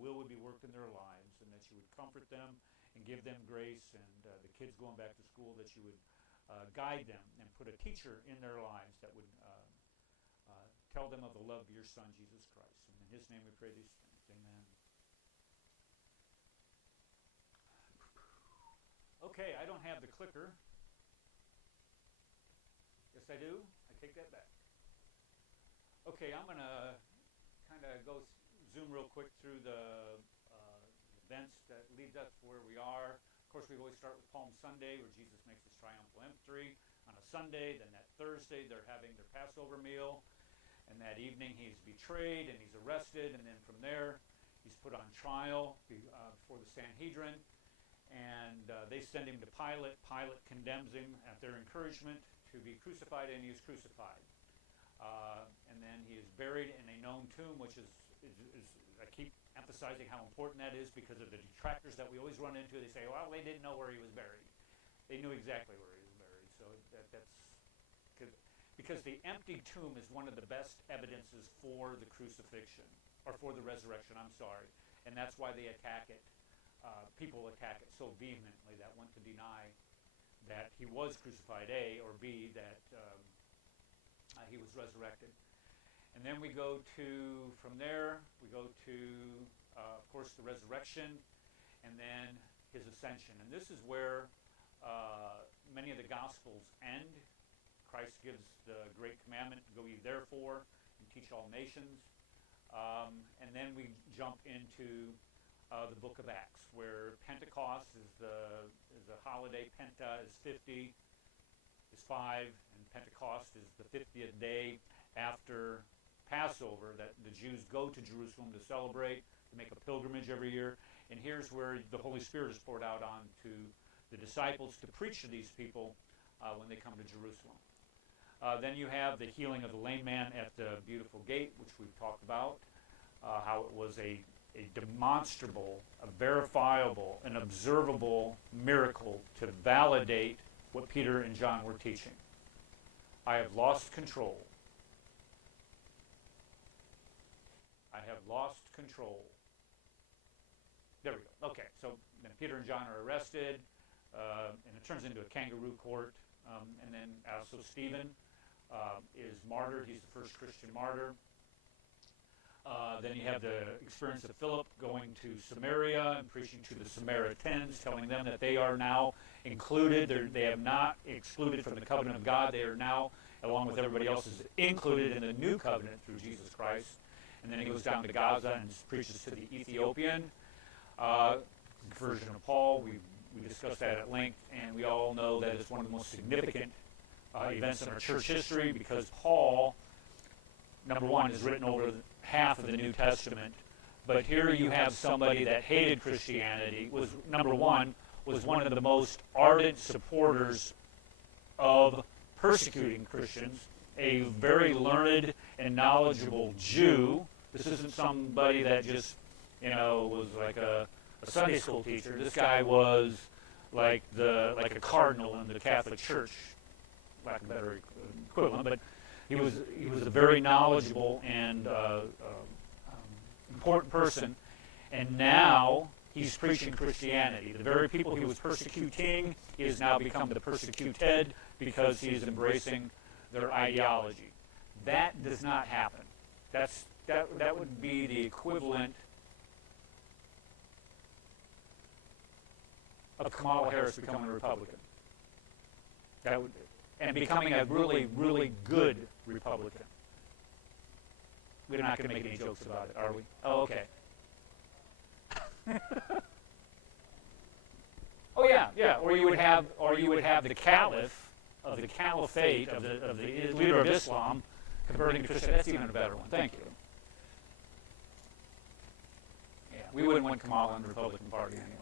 will would be worked in their lives, and that you would comfort them and give them grace, and the kids going back to school, that you would guide them and put a teacher in their lives that would tell them of the love of your Son, Jesus Christ. And in his name we pray these things. Amen. Okay, I don't have the clicker. Yes, I do. I take that back. Okay, I'm going to kind of go zoom real quick through the events that lead us to where we are. Of course, we always start with Palm Sunday, where Jesus makes his triumphal entry on a Sunday. Then that Thursday, they're having their Passover meal. And that evening, he's betrayed and he's arrested. And then from there, he's put on trial before the Sanhedrin. And they send him to Pilate. Pilate condemns him at their encouragement to be crucified, and he is crucified. And then he is buried in a known tomb, which is I keep emphasizing how important that is, because of the detractors that we always run into. They say, well, they didn't know where he was buried. They knew exactly where he was buried. So that's because the empty tomb is one of the best evidences for the crucifixion, or for the resurrection, I'm sorry. And that's why they attack it. People attack it so vehemently that want to deny that he was crucified, A, or B, that he was resurrected. And then we go to, from there, we go to, of course, the resurrection, and then his ascension. And this is where many of the Gospels end. Christ gives the great commandment, go ye therefore and teach all nations. And then we jump into the book of Acts, where Pentecost is the holiday. Penta is 50, is 5, and Pentecost is the 50th day after Passover, that the Jews go to Jerusalem to celebrate, to make a pilgrimage every year. And here's where the Holy Spirit is poured out onto the disciples to preach to these people when they come to Jerusalem. Then you have the healing of the lame man at the beautiful gate, which we've talked about, how it was a demonstrable, a verifiable, an observable miracle to validate what Peter and John were teaching. I have lost control. I have lost control. There we go. Okay, so then Peter and John are arrested, and it turns into a kangaroo court. And then also Stephen is martyred. He's the first Christian martyr. Then you have the experience of Philip going to Samaria and preaching to the Samaritans, telling them that they are now included. They have not excluded from the covenant of God. They are now, along with everybody else, is included in the new covenant through Jesus Christ. And then he goes down to Gaza and preaches to the Ethiopian. Conversion of Paul, we discussed that at length, and we all know that it's one of the most significant events in our church history, because Paul, number one, has written over half of the New Testament. But here you have somebody that hated Christianity, was one of the most ardent supporters of persecuting Christians, a very learned and knowledgeable Jew. This isn't somebody that just, was like a Sunday school teacher. This guy was like a cardinal in the Catholic Church, lack of a better equivalent, but he was a very knowledgeable and important person, and now he's preaching Christianity. The very people he was persecuting, he has now become the persecuted, because he is embracing their ideology. That does not happen. That would be the equivalent of Kamala Harris becoming a Republican. And becoming a really, really good Republican. We're not going to make any jokes about it, are we? Oh, okay. Oh yeah. Or you would have the caliph of the caliphate of the leader of Islam converting to Christianity. That's even a better one. Thank you. Yeah, we wouldn't want Kamala in the Republican Party anyway.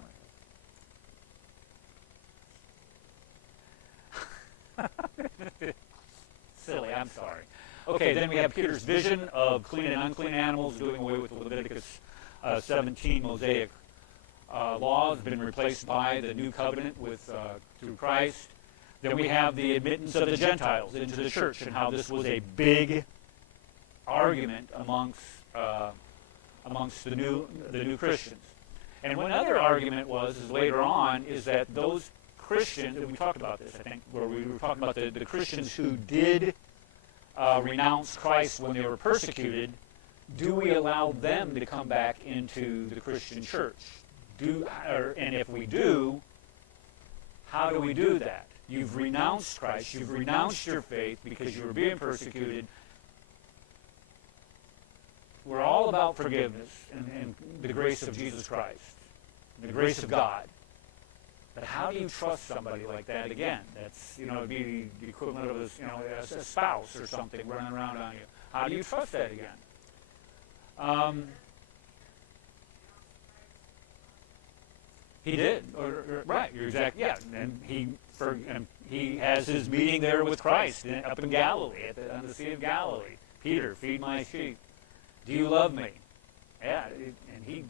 Silly, I'm sorry. Okay, then we have Peter's vision of clean and unclean animals, doing away with the Leviticus 17 Mosaic laws, been replaced by the new covenant through Christ. Then we have the admittance of the Gentiles into the church, and how this was a big argument amongst amongst the new Christians. And one other argument is later on is that those Christians, and we talked about this, I think, where we were talking about the Christians who did renounce Christ when they were persecuted, do we allow them to come back into the Christian church? And if we do, how do we do that? You've renounced Christ, you've renounced your faith because you were being persecuted. We're all about forgiveness and the grace of Jesus Christ, the grace of God. But how do you trust somebody like that again? That's, it'd be the equivalent of a spouse or something running around on you. How do you trust that again? He did, right? You're exactly, yeah. And he has his meeting there with Christ up in Galilee, on the Sea of Galilee. Peter, feed my sheep. Do you love me? Yeah, and he.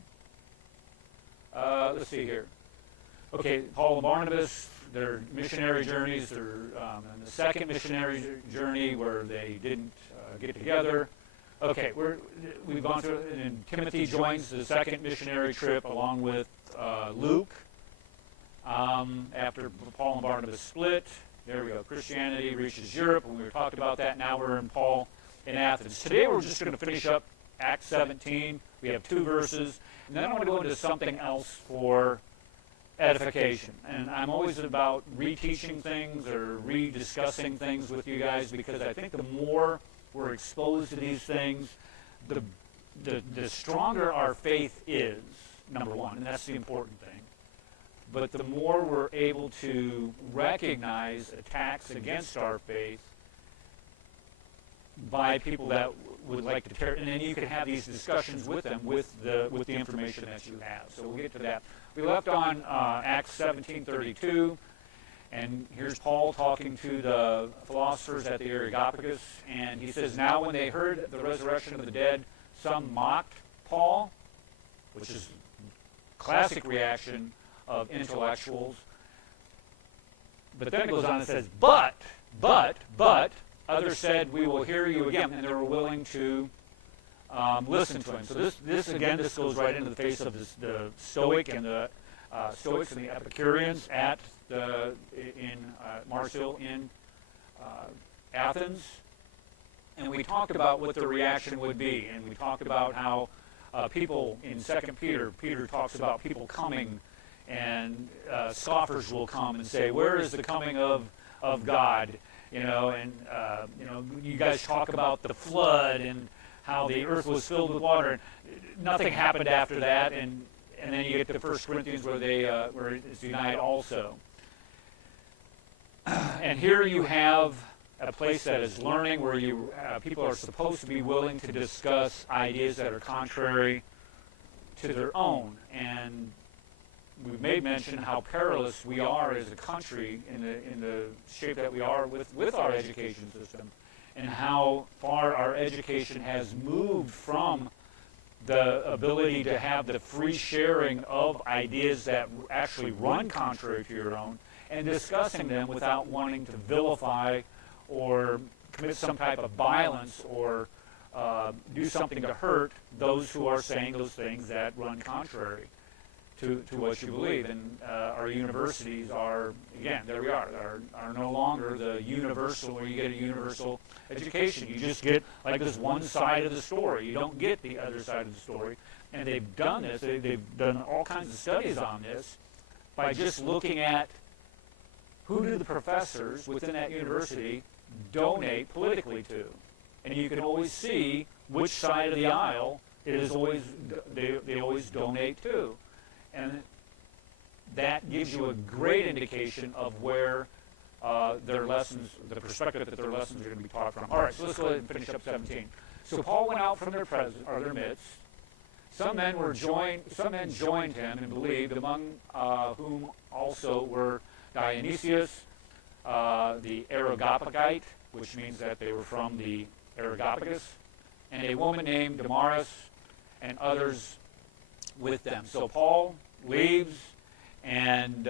Let's see here. Okay, Paul and Barnabas, their missionary journeys. They're on the second missionary journey where they didn't get together. Okay, we've gone through, and Timothy joins the second missionary trip along with Luke. After Paul and Barnabas split, there we go. Christianity reaches Europe, and we were talking about that. Now we're in Paul in Athens. Today we're just going to finish up Acts 17. We have 2 verses, and then I want to go into something else for edification. And I'm always about reteaching things or rediscussing things with you guys, because I think the more we're exposed to these things, the stronger our faith is, number one, and that's the important thing. But the more we're able to recognize attacks against our faith by people that would like to tear, and then you can have these discussions with them with the information that you have. So we'll get to that. We left on Acts 17:32, and here's Paul talking to the philosophers at the Areopagus, and he says, "Now when they heard the resurrection of the dead, some mocked Paul," which is classic reaction of intellectuals. But then it goes on and says, but, others said, "We will hear you again," and they were willing to listen to him. So this goes right into the face of the Stoics and the Epicureans in Marsil in Athens. And we talked about what the reaction would be, and we talked about how people in 2 Peter talks about people coming, and scoffers will come and say, "Where is the coming of God?" You guys talk about the flood and how the earth was filled with water, and nothing happened after that, and then you get to 1 Corinthians where it's denied also. And here you have a place that is learning, where people are supposed to be willing to discuss ideas that are contrary to their own. And we've made mention how perilous we are as a country in the shape that we are with our education system, and how far our education has moved from the ability to have the free sharing of ideas that actually run contrary to your own, and discussing them without wanting to vilify or commit some type of violence or do something to hurt those who are saying those things that run contrary to what you believe. And our universities are, again, there we are no longer the universal, where you get a universal education. You just get like this one side of the story. You don't get the other side of the story. And they've done this. They've done all kinds of studies on this by just looking at who do the professors within that university donate politically to. And you can always see which side of the aisle it is always they always donate to. And that gives you a great indication of where their lessons, the perspective that their lessons are going to be taught from. All right, so let's go ahead and finish up 17. So Paul went out from their midst. Some men joined him and believed, among whom also were Dionysius, the Areopagite, which means that they were from the Areopagus, and a woman named Damaris, and others with them. So Paul leaves, and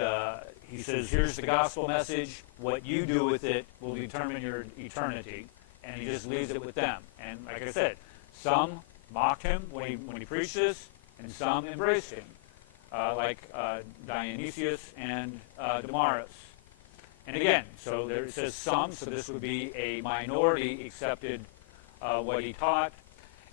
he says, "Here's the gospel message. What you do with it will determine your eternity." And he just leaves it with them. And like I said, some mocked him when he preached this, and some embraced him, like Dionysius and Damaris. And again, so there it says some, so this would be a minority accepted what he taught.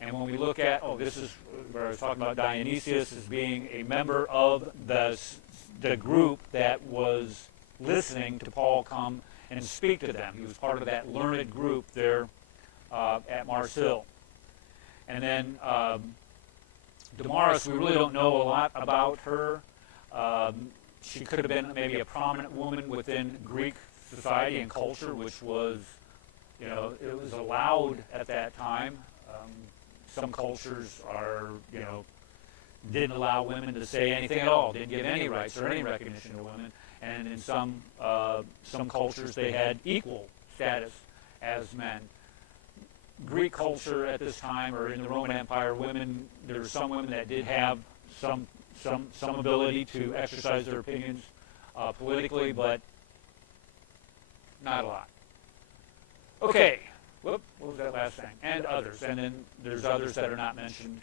And when we look at, this is where I was talking about Dionysius as being a member of the group that was listening to Paul come and speak to them. He was part of that learned group there at Mars Hill. And then Damaris, we really don't know a lot about her. She could have been maybe a prominent woman within Greek society and culture, which was, it was allowed at that time. Some cultures didn't allow women to say anything at all, didn't give any rights or any recognition to women. And in some cultures, they had equal status as men. Greek culture at this time, or in the Roman Empire, there were some women that did have some ability to exercise their opinions politically, but not a lot. Okay, what was that last thing? And others, and then there's others that are not mentioned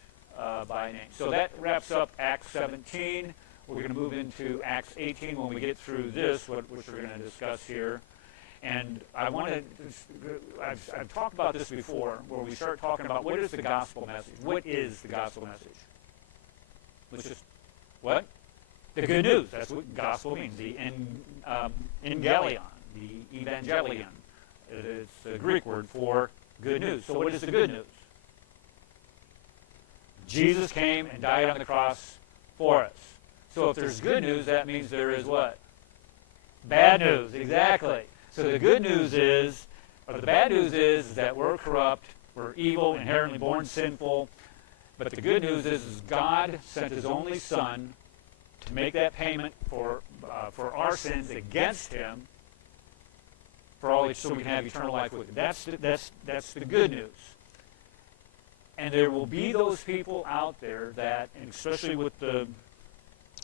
by name. So that wraps up Acts 17. We're going to move into Acts 18 when we get through this, which we're going to discuss here. And I've talked about this before, where we start talking about what is the gospel message. What is the gospel message? Which is what? The good news. That's what gospel means. The evangelion. The evangelion. It's the Greek word for good news. So what is the good news? Jesus came and died on the cross for us. So if there's good news, that means there is what? Bad news. Exactly. So the good news is, or the bad news is that we're corrupt, we're evil, inherently born sinful. But the good news is God sent His only Son to make that payment for our sins against Him, so we can have eternal life with Him. That's the good news. And there will be those people out there that, and especially with the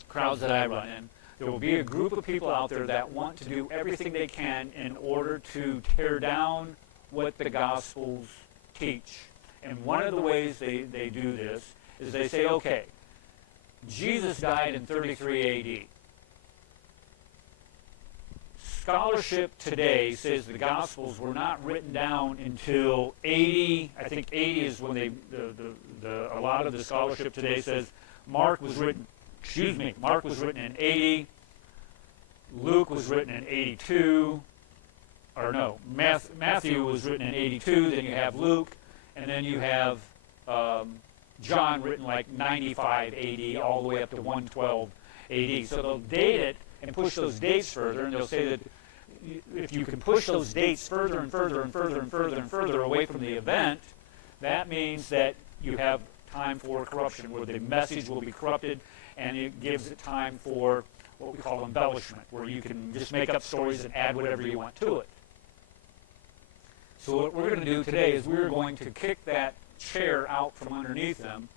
crowds that I run in, there will be a group of people out there that want to do everything they can in order to tear down what the Gospels teach. And one of the ways they do this is they say, okay, Jesus died in 33 A.D. Scholarship today says the Gospels were not written down until 80. I think 80 is when a lot of the scholarship today says Mark was written in 80. Luke was written in 82. Or no, Matthew was written in 82. Then you have Luke. And then you have John written like 95 AD all the way up to 112 AD. So they'll date it and push those dates further, and they'll say that if you can push those dates further and further and further and further and further away from the event, that means that you have time for corruption, where the message will be corrupted, and it gives it time for what we call embellishment, where you can just make up stories and add whatever you want to it. So what we're going to do today is we're going to kick that chair out from underneath them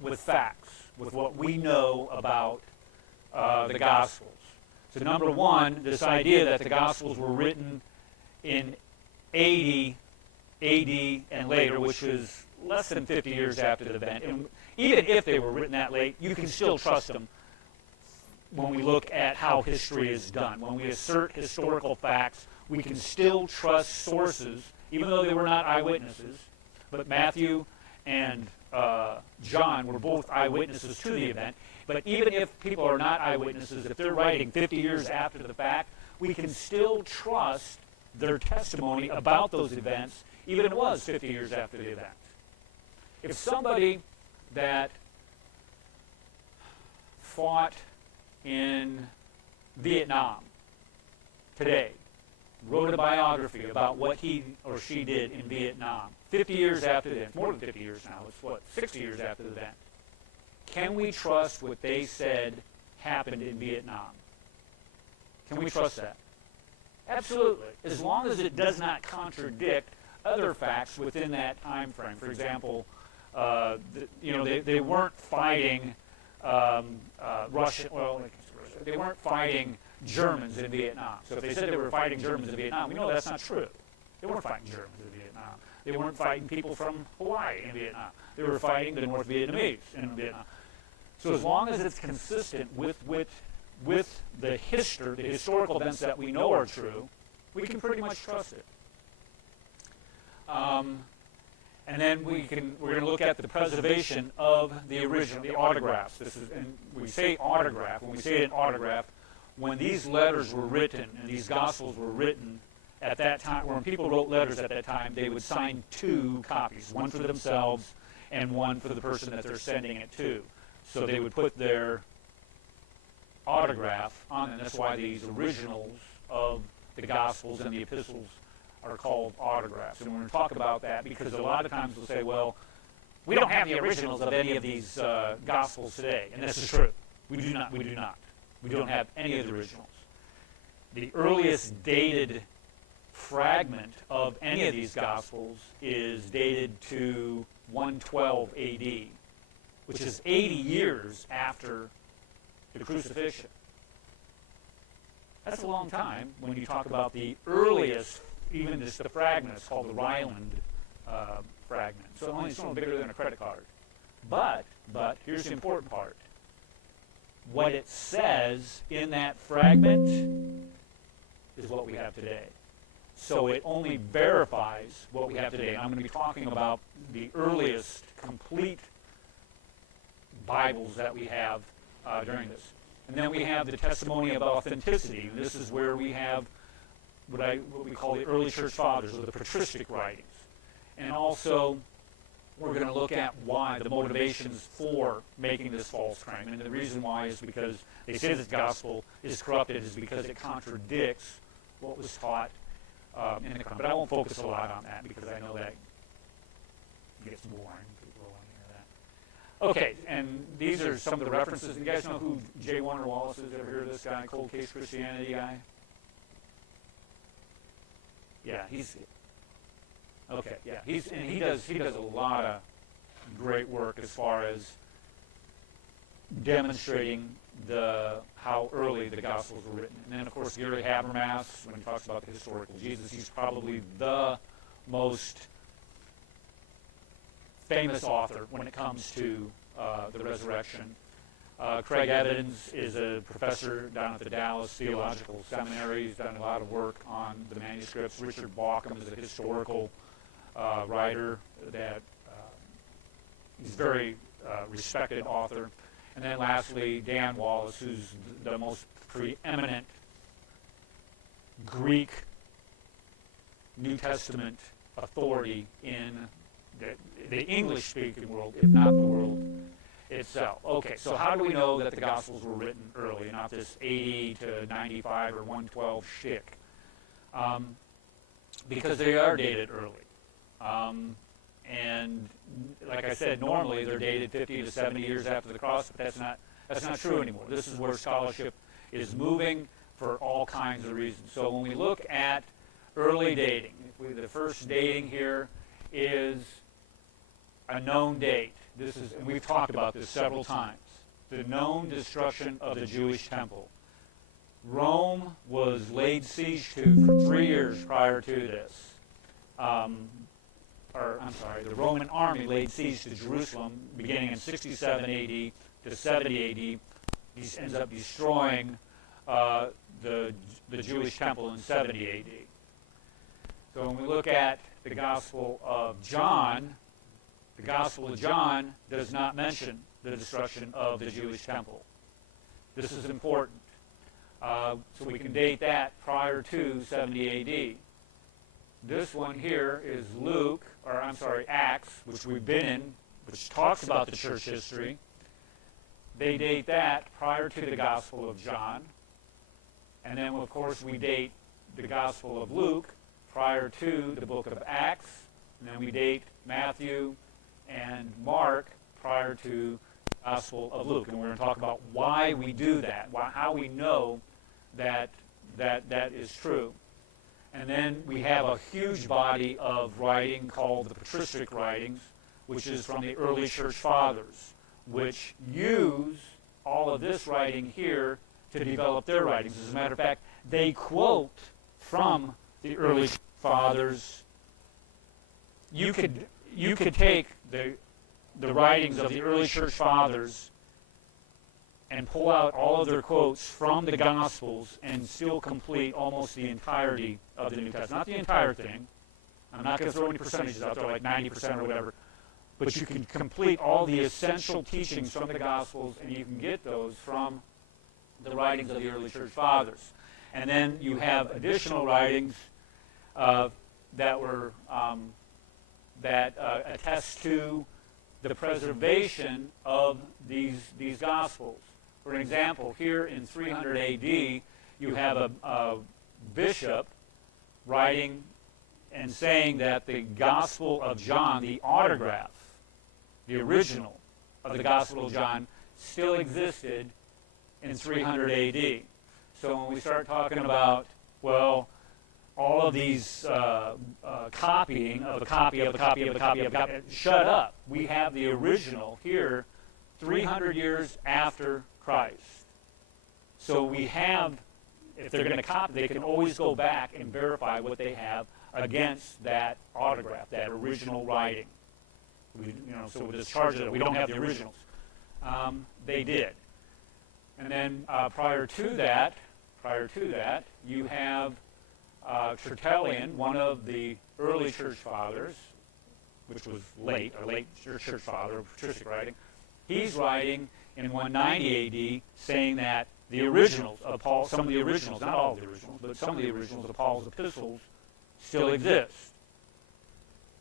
with facts, with what we know about the Gospels. So number one, this idea that the Gospels were written in 80 AD and later, which was less than 50 years after the event. And even if they were written that late, you can still trust them when we look at how history is done. When we assert historical facts, we can still trust sources, even though they were not eyewitnesses. But Matthew and John were both eyewitnesses to the event. But even if people are not eyewitnesses, if they're writing 50 years after the fact, we can still trust their testimony about those events, even if it was 50 years after the event. If somebody that fought in Vietnam today wrote a biography about what he or she did in Vietnam, 50 years after the event, more than 50 years now, it's 60 years after the event. Can we trust what they said happened in Vietnam? Can we trust that? Absolutely, as long as it does not contradict other facts within that time frame. For example, they weren't fighting Russia. Well, they weren't fighting Germans in Vietnam. So if they said they were fighting Germans in Vietnam, we know that's not true. They weren't fighting Germans in Vietnam. They weren't fighting people from Hawaii in Vietnam. They were fighting the North Vietnamese in Vietnam. So as long as it's consistent with the historical events that we know are true, we can pretty much trust it. And then we're going to look at the preservation of the original, the autographs. And we say autograph. When we say an autograph, when these letters were written and these Gospels were written at that time, when people wrote letters at that time, they would sign 2 copies, one for themselves and one for the person that they're sending it to. So they would put their autograph on it. And that's why these originals of the Gospels and the epistles are called autographs. And we're going to talk about that because a lot of times we'll say, well, we don't have the originals of any of these Gospels today. And this is true. We do not. We don't have any of the originals. The earliest dated fragment of any of these Gospels is dated to 112 AD, which is 80 years after the crucifixion. That's a long time when you talk about the earliest, even just the fragment. It's called the Ryland fragment. So it's only bigger than a credit card. But here's the important part. What it says in that fragment is what we have today. So it only verifies what we have today. And I'm going to be talking about the earliest complete Bibles that we have during this. And then we have the testimony of authenticity. And this is where we have what we call the early church fathers, or the patristic writings. And also, we're going to look at why, the motivations for making this false claim. And the reason why is because they say this gospel is corrupted is because it contradicts what was taught in the Quran. But I won't focus a lot on that because I know that gets boring. People don't want to hear that. Okay, and these are some of the references. You guys know who J. Warner Wallace is? Ever heard of this guy, Cold Case Christianity guy? Yeah, he's okay. Yeah, he does a lot of great work as far as demonstrating how early the Gospels were written. And then, of course, Gary Habermas, when he talks about the historical Jesus, he's probably the most famous author when it comes to the resurrection. Craig Evans is a professor down at the Dallas Theological Seminary. He's done a lot of work on the manuscripts. Richard Bauckham is a historical writer that he's a very respected author. And then lastly, Dan Wallace, who's the most preeminent Greek New Testament authority in the English-speaking world, if not the world itself. Okay, so how do we know that the Gospels were written early, not this 80 to 95 or 112 shtick? Because they are dated early. And like I said, normally they're dated 50 to 70 years after the cross, but that's not true anymore. This is where scholarship is moving for all kinds of reasons. So when we look at early dating, the first dating here is a known date. And we've talked about this several times. The known destruction of the Jewish temple. Rome was laid siege to for 3 years prior to this. The Roman army laid siege to Jerusalem beginning in 67 AD to 70 AD. He ends up destroying the Jewish temple in 70 AD. So when we look at the Gospel of John, the Gospel of John does not mention the destruction of the Jewish temple. This is important. So we can date that prior to 70 AD. This one here is Acts, which we've been in, which talks about the church history. They date that prior to the Gospel of John. And then, of course, we date the Gospel of Luke prior to the book of Acts. And then we date Matthew and Mark prior to the Gospel of Luke. And we're going to talk about why we do that, how we know that is true. And then we have a huge body of writing called the patristic writings, which is from the early church fathers, which use all of this writing here to develop their writings. As a matter of fact, they quote from the early fathers you could take the writings of the early church fathers and pull out all of their quotes from the Gospels and still complete almost the entirety of the New Testament. Not the entire thing. I'm not going to throw any percentages out there, like 90% or whatever. But you can complete all the essential teachings from the Gospels, and you can get those from the writings of the early church fathers. And then you have additional writings that attest to the preservation of these Gospels. For example, here in 300 A.D., you have a bishop writing and saying that the Gospel of John, the autograph, the original of the Gospel of John, still existed in 300 A.D. So when we start talking about, well, all of these copying of a copy of a copy of a copy of a copy, shut up. We have the original here 300 years after Christ. So we have, if they're going to copy, they can always go back and verify what they have against that autograph, that original writing. So with this charge that we don't have the originals. They did. And then prior to that, you have Tertullian, one of the early church fathers, which was a late church father, patristic writing. He's writing in 190 A.D. saying that the originals of Paul, some of the originals, not all of the originals, but some of the originals of Paul's epistles still exist.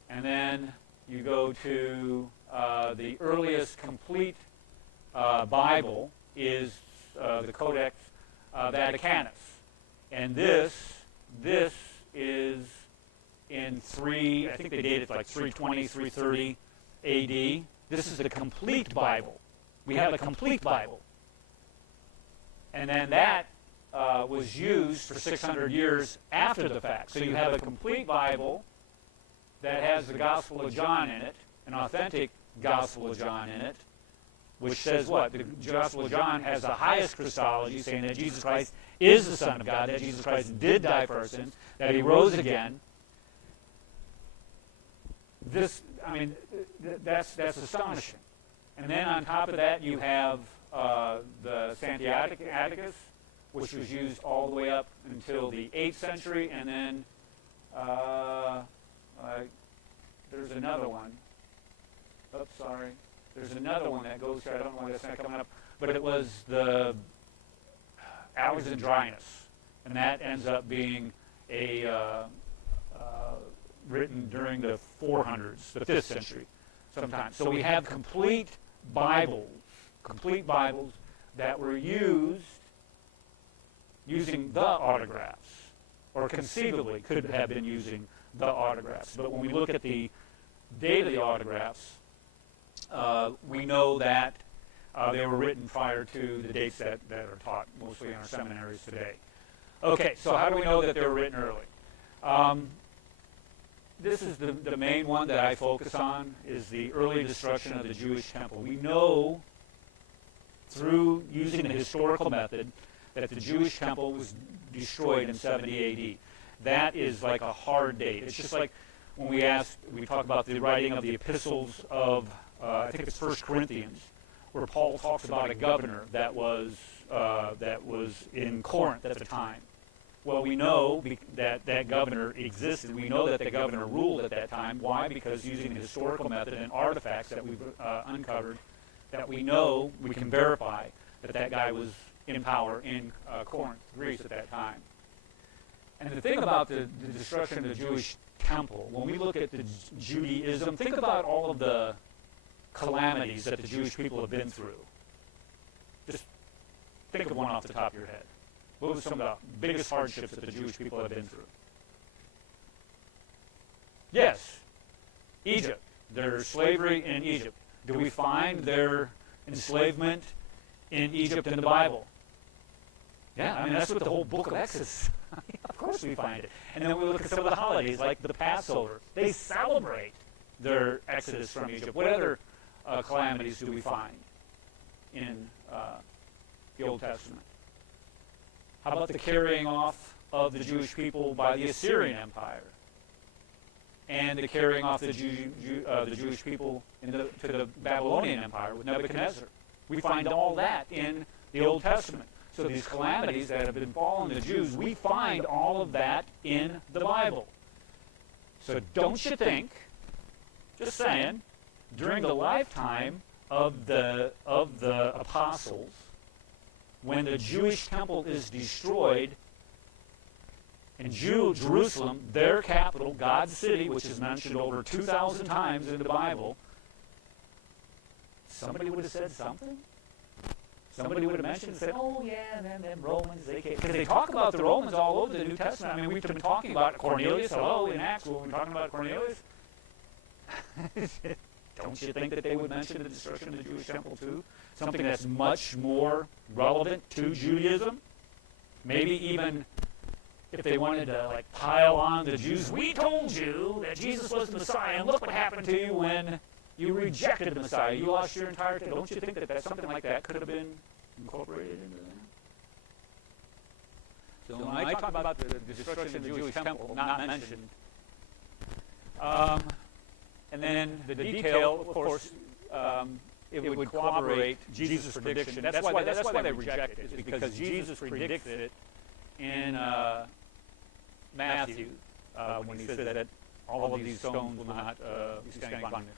And then you go to the earliest complete Bible is the Codex Vaticanus. And this is in I think they date it like 320, 330 A.D. This is the complete Bible. We have a complete Bible. And then that was used for 600 years after the fact. So you have a complete Bible that has the Gospel of John in it, an authentic Gospel of John in it, which says what? The Gospel of John has the highest Christology, saying that Jesus Christ is the Son of God, that Jesus Christ did die for our sins, that he rose again. That's astonishing. And then on top of that, you have the Sinaiticus, which was used all the way up until the 8th century, and then there's another one. Oops, sorry. There's another one that goes through, I don't know why that's not coming up, but it was the Alexandrinus, and that ends up being written during the 400s, the 5th century sometimes. So we have complete Bibles that were using the autographs, or conceivably could have been using the autographs. But when we look at the date of the autographs, we know that they were written prior to the dates that are taught mostly in our seminaries today. Okay, so how do we know that they were written early? This is the main one that I focus on, is the early destruction of the Jewish temple. We know through using the historical method that the Jewish temple was destroyed in 70 A.D. That is like a hard date. It's just like when we talk about the writing of the epistles of, I think it's 1 Corinthians, where Paul talks about a governor that was in Corinth at the time. Well, we know that governor existed. We know that the governor ruled at that time. Why? Because using the historical method and artifacts that we've uncovered, that we know, we can verify that guy was in power in Corinth, Greece at that time. And the thing about the destruction of the Jewish temple, when we look at the Judaism, think about all of the calamities that the Jewish people have been through. Just think of one off the top of your head. What were some of the biggest hardships that the Jewish people have been through? Yes, Egypt. Their slavery in Egypt. Do we find their enslavement in Egypt in the Bible? Yeah, I mean, that's what the whole book of Exodus, of course we find it. And then we look at some of the holidays, like the Passover. They celebrate their exodus from Egypt. What other calamities do we find in the Old Testament? How about the carrying off of the Jewish people by the Assyrian Empire? and the carrying off the Jewish people to the Babylonian Empire with Nebuchadnezzar. We find all that in the Old Testament. So these calamities that have befallen the Jews, we find all of that in the Bible. So don't you think, just saying, during the lifetime of the apostles, when the Jewish temple is destroyed, in Jerusalem, their capital, God's city, which is mentioned over 2,000 times in the Bible, somebody would have said something? Somebody would have mentioned and said, oh yeah, and then them Romans, they came. Because they talk about the Romans all over the New Testament. I mean, we've been talking about Cornelius, in Acts, we've been talking about Cornelius. Don't you think that they would mention the destruction of the Jewish temple too? Something that's much more relevant to Judaism? Maybe even if they wanted to pile on the Jews, we told you that Jesus was the Messiah, and look what happened to you when you rejected the Messiah. You lost your entire thing. Don't you think that something like that could have been incorporated into that? So when I talk about the destruction of the Jewish temple, not mentioned, and then the detail, of course, it would corroborate Jesus' prediction. That's why they reject it, is because Jesus predicted it in Matthew when he said that all of these stones will not be standing upon them.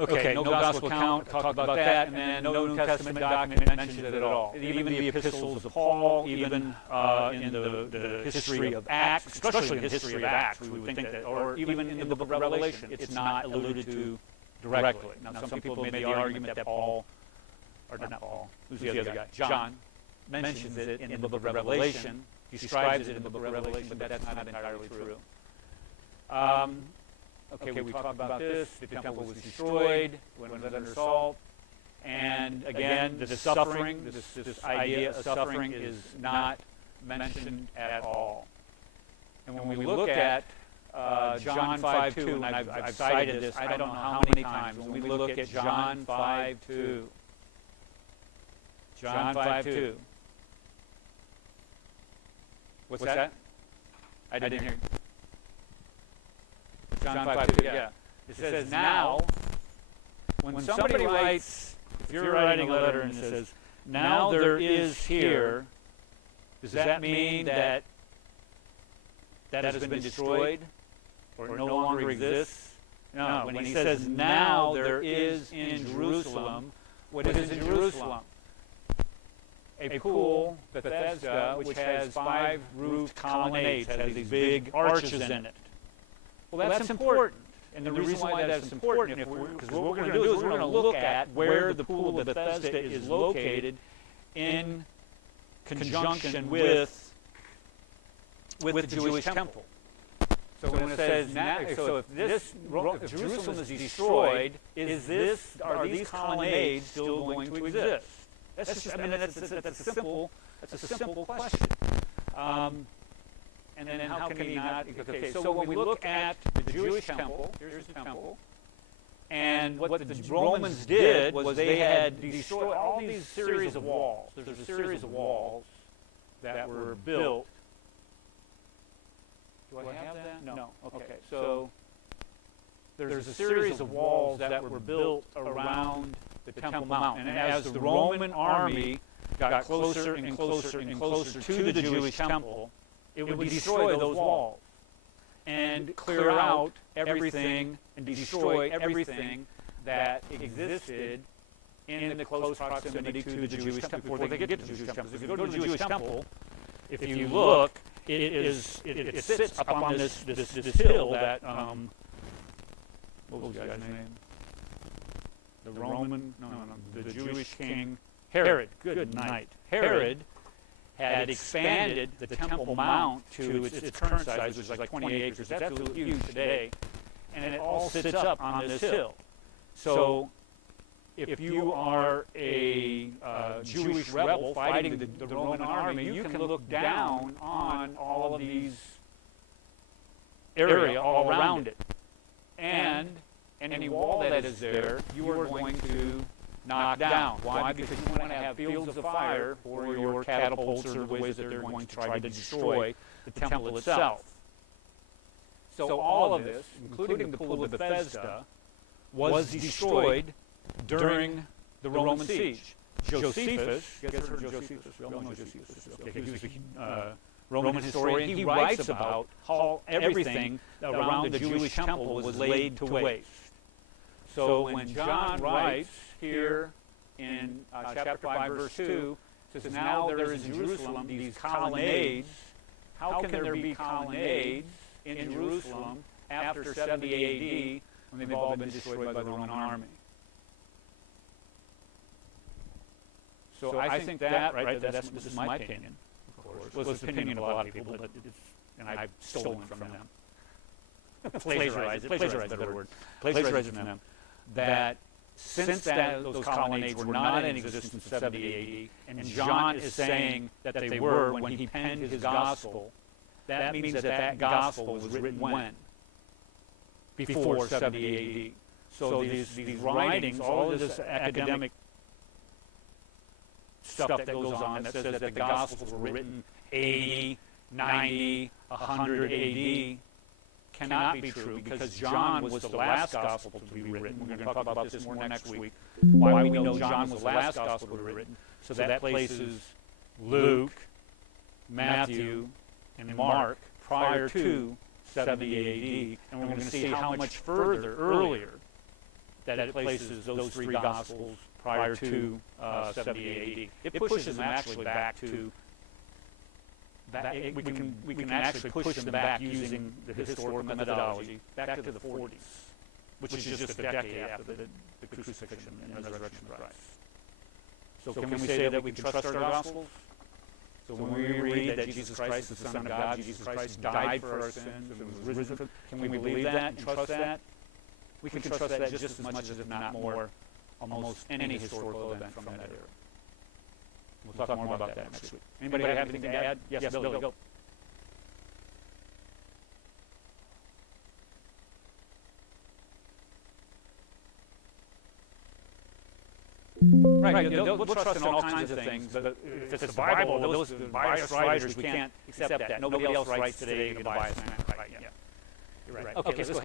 Okay, no gospel account talked about that, and then no New Testament document mentions it at all. Even the epistles of Paul, even in the history of Acts, especially in the history of Acts, we would think that, or even in the book of Revelation, it's not alluded to directly. Now, some people made the argument that Paul, or not Paul, who's the other guy? John mentions it in the book of Revelation, describes it in the book of Revelation, but that's not entirely true. Okay, we talked about this. The temple was destroyed when it was under assault. And again, the suffering, this idea of suffering is not mentioned at all. And when we look at John 5:2, and I've cited this, I don't know how many times, when we look at John 5:2, John 5:2. What's that? I didn't hear. John 5:2, yeah. It says, now, when somebody writes, if you're writing a letter and it says, now there is here, does that mean that has been destroyed or no longer exists? No, when he says, now there is in Jerusalem, what is in Jerusalem? A pool, Bethesda, which has 5 roofed colonnades, has these big arches in it. Well, that's important. And the reason why that's important, because what we're going to do is we're going to look at where the pool of Bethesda is located in conjunction with the Jewish temple. So when it says, if Jerusalem is destroyed, are these colonnades still going to exist? That's just, that's a simple question. And then how can he not? Okay, so when we look at the Jewish temple, here's the temple, and what the Romans did was they had destroyed all these series of walls. There's a series of walls that were built. Do I have that? No. Okay, so there's a series of walls that were built around the Temple Mount, and as the Roman army got closer and closer and closer to the Jewish temple, it would destroy those walls and clear out everything and destroy everything that existed in the close proximity to the Jewish temple before they could get to the Jewish temple. If you go to the Jewish temple, if you look, it sits up on this hill that what was the guy's name? The Jewish king Herod. Good night. Herod had expanded the Temple Mount to its current size, which is like 20 acres. It's absolutely huge today. And it all sits up on this hill. So if you are a Jewish rebel fighting the Roman army, you can look down on all of these area all around it. And any wall that is there, you are going to knock down. Why? Because you want to have fields of fire for your catapults or the ways that they're going to try to destroy the temple itself. So all of this, including the pool of Bethesda, was destroyed during the Roman siege. Josephus, you guys heard of Josephus? We all know Josephus. Okay, he was a Roman historian. He writes about how everything around the Jewish temple was laid to waste. So when John writes here in chapter 5, verse 2, it says, now there is in Jerusalem these colonnades. How can there be colonnades in Jerusalem after 70 A.D. when they've all been destroyed by the Roman army? So I think that, right, this is my opinion, of course, was the opinion of a lot of people, and I've stolen from them. Plagiarized a better word. Plagiarized from them. That since those colonnades were not in existence in 70 A.D., and John is saying that they were when he penned his gospel, that means that gospel was written when? Before 70 A.D. So these writings, all of this academic stuff that goes on that says that the Gospels were written 80, 90, 100 A.D. cannot be true, because John was the last Gospel to be written. We're going to talk about this more next week, why we know John was the last Gospel to be written. So that places Luke, Matthew, and Mark prior to 70 A.D., and we're going to see how much further, earlier, that it places those three Gospels prior to 70 A.D. It pushes them actually back to, we can actually push them back using the historical methodology back to the 40s, which is just a decade after the crucifixion and resurrection of Christ. So can we say that we can trust our Gospels? So when we read that Jesus Christ is the Son of God, Jesus Christ died for our sins and was risen from, can we believe that and trust that? We can trust that just as much as, if not more, almost any historical event from that era. We'll talk more about that next week. Anybody have anything to add? Yes, Billy, go. Right, we'll trust in all kinds of things, but if it's the Bible, those biased writers, we can't accept that. Nobody else writes today the biased man. Right, yeah. You're right. Okay, let's go ahead.